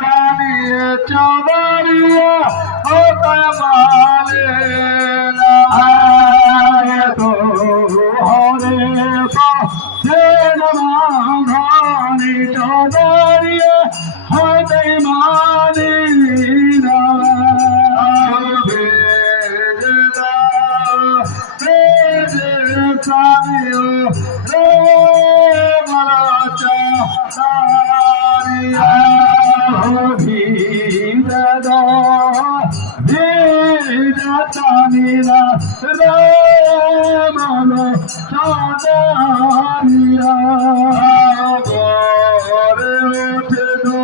दानिये चौधरिया होता माले आए तो हरे धानी चौधरिया होते माली Tamila, Ramana, Chadaria, Borutino,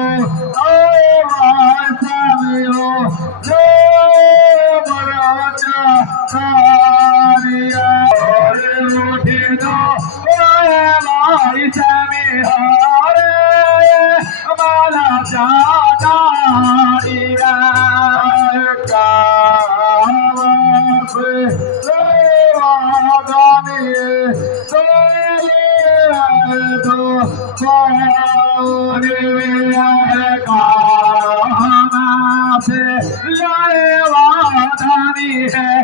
Samio, Ramana, Chadaria, Borutino, Samio, Ramana, Chadaria, है